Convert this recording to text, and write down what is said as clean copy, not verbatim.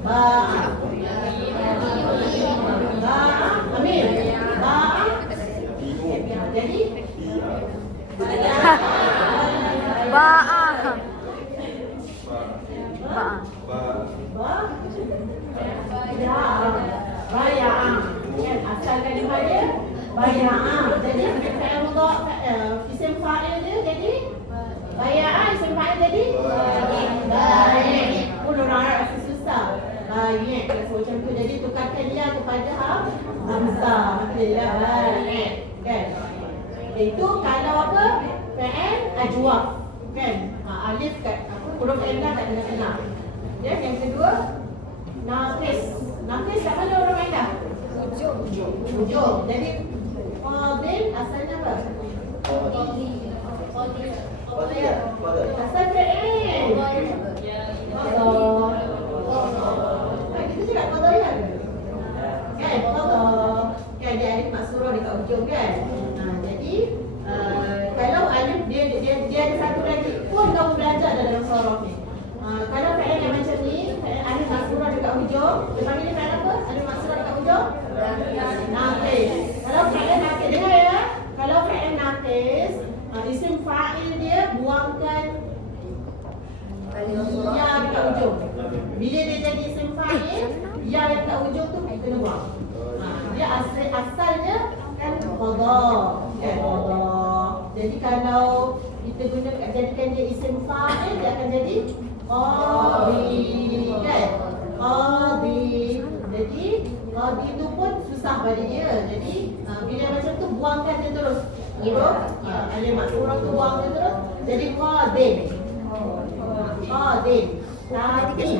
Ba'a. Ba'a. Amin. Ba'a. Jadi Ba'a. Baya'a. Kan asal kalimah dia baya'a. Jadi fi'il mudhari isim fa'il dia jadi baya'a, isim fa'il jadi bayi'. Pun orang Arab rasa susah. Bayi' rasa macam tu. Jadi tukarkan ya kepada hamzah. Maksudnya bayi'. Kan? Itu kalau apa? Fi'il ajwaf. Kan? Alif kat huruf endah kat tengah-tengah. Ya, yang kedua naqis. Naqis kat mana huruf endah? Hujung. Jadi qadil asalnya apa? Asal fi'il. Kita cakap qadaya ke? Kan? Qada. Kan dia alif maksurah dekat hujung kan? Jadi kalau alif dia ada satu lagi pun kamu belajar dalam surah ni. Kalau fi'il yang macam ni, fi'il alif maksurah dekat hujung, dia panggil ni fi'il apa? Alif maksurah dekat hujung? Naqis. Kalau fi'il naqis, dengar ya. Kalau fi'il naqis, isim fa'il dia buangkan ya dekat hujung. Bila dia jadi isim fa'il, ya yang kat hujung tu kena buang. Dia asalnya kan qada. Kan qada. Jadi kalau kita jadikan dia isim fa'il, dia akan jadi qadi. Kan? Qadi. Jadi qadi tu pun susah pada dia. Jadi bila macam tu buangkan dia terus. Huruf alif maksurah tu buang dia terus. Jadi qadi. Qadi. Tadi.